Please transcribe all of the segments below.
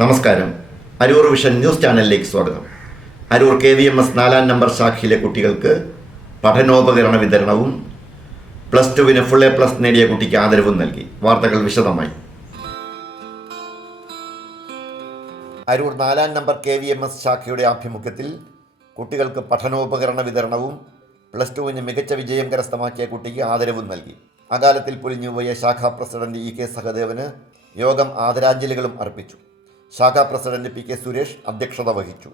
നമസ്കാരം. Aroor vision news ചാനലിലേക്ക് സ്വാഗതം. അരൂർ KVMS 4-ാം നമ്പർ ശാഖയിലെ കുട്ടികൾക്ക് പഠനോപകരണ വിതരണവും +2 ഫുൾ A+ നേടിയ കുട്ടിക്ക് ആദരവും നൽകി. വാർത്തകൾ വിശദമായി. അരൂർ 4-ാം നമ്പർ KVMS ശാഖയുടെ ആഭിമുഖ്യത്തിൽ കുട്ടികൾക്ക് പഠനോപകരണ വിതരണവും +2 മികച്ച വിജയം കരസ്ഥമാക്കിയ കുട്ടിക്ക് ആദരവും നൽകി. അകാലത്തിൽ പൊലിഞ്ഞുപോയ ശാഖാ പ്രസിഡന്റ് EK സഹദേവന് യോഗം ആദരാഞ്ജലികളും അർപ്പിച്ചു. ശാഖാ പ്രസിഡന്റ് PK സുരേഷ് അധ്യക്ഷത വഹിച്ചു.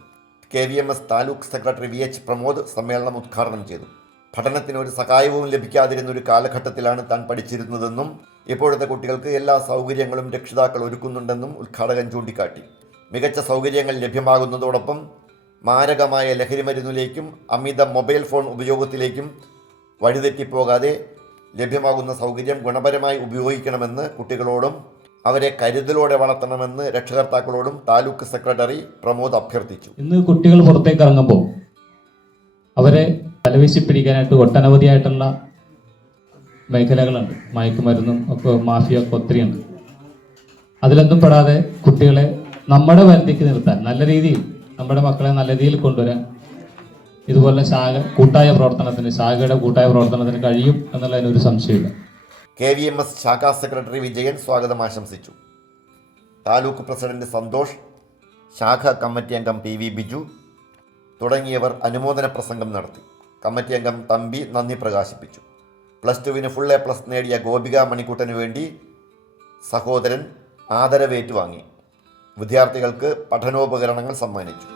KVMS taluk secretary VH Pramod സമ്മേളനം ഉദ്ഘാടനം ചെയ്തു. പഠനത്തിന് ഒരു സഹായവും ലഭിക്കാതിരുന്ന ഒരു കാലഘട്ടത്തിലാണ് താൻ പഠിച്ചിരുന്നതെന്നും ഇപ്പോഴത്തെ കുട്ടികൾക്ക് എല്ലാ സൗകര്യങ്ങളും രക്ഷിതാക്കൾ ഒരുക്കുന്നുണ്ടെന്നും ഉദ്ഘാടകൻ ചൂണ്ടിക്കാട്ടി. മികച്ച സൗകര്യങ്ങൾ ലഭ്യമാകുന്നതോടൊപ്പം മാരകമായ ലഹരിമരുന്നിലേക്കും അമിത മൊബൈൽ ഫോൺ ഉപയോഗത്തിലേക്കും വഴിതെറ്റിപ്പോകാതെ ലഭ്യമാകുന്ന സൗകര്യം ഗുണപരമായി ഉപയോഗിക്കണമെന്ന് കുട്ടികളോടും അവരെ കരുതലോടെ വളർത്തണമെന്ന് രക്ഷകർത്താക്കളോടും താലൂക്ക് സെക്രട്ടറി പ്രമോദ് അഭ്യർത്ഥിച്ചു. ഇന്ന് കുട്ടികൾ പുറത്തേക്ക് ഇറങ്ങുമ്പോൾ അവരെ തലവീശിപ്പിടിക്കാനായിട്ട് ഒട്ടനവധിയായിട്ടുള്ള മേഖലകളുണ്ട്. മയക്കുമരുന്നും ഒക്കെ മാഫിയ ഒക്കെ ഒത്തിരിയുണ്ട്. അതിലൊന്നും പെടാതെ കുട്ടികളെ നമ്മുടെ പരിധിക്ക് നിർത്താൻ, നല്ല രീതിയിൽ നമ്മുടെ മക്കളെ നല്ല രീതിയിൽ കൊണ്ടുവരാൻ ഇതുപോലെ ശാഖയുടെ കൂട്ടായ പ്രവർത്തനത്തിന് കഴിയും എന്നുള്ളതിനൊരു സംശയമില്ല. KVMS ശാഖാ സെക്രട്ടറി വിജയൻ സ്വാഗതം ആശംസിച്ചു. താലൂക്ക് പ്രസിഡന്റ് സന്തോഷ്, ശാഖാ കമ്മിറ്റി അംഗം PV ബിജു തുടങ്ങിയവർ അനുമോദന പ്രസംഗം നടത്തി. കമ്മിറ്റി അംഗം തമ്പി നന്ദി പ്രകാശിപ്പിച്ചു. +2 ഫുൾ A+ നേടിയ ഗോപിക മണിക്കുട്ടനു വേണ്ടി സഹോദരൻ ആദരവേറ്റുവാങ്ങി. വിദ്യാർത്ഥികൾക്ക് പഠനോപകരണങ്ങൾ സമ്മാനിച്ചു.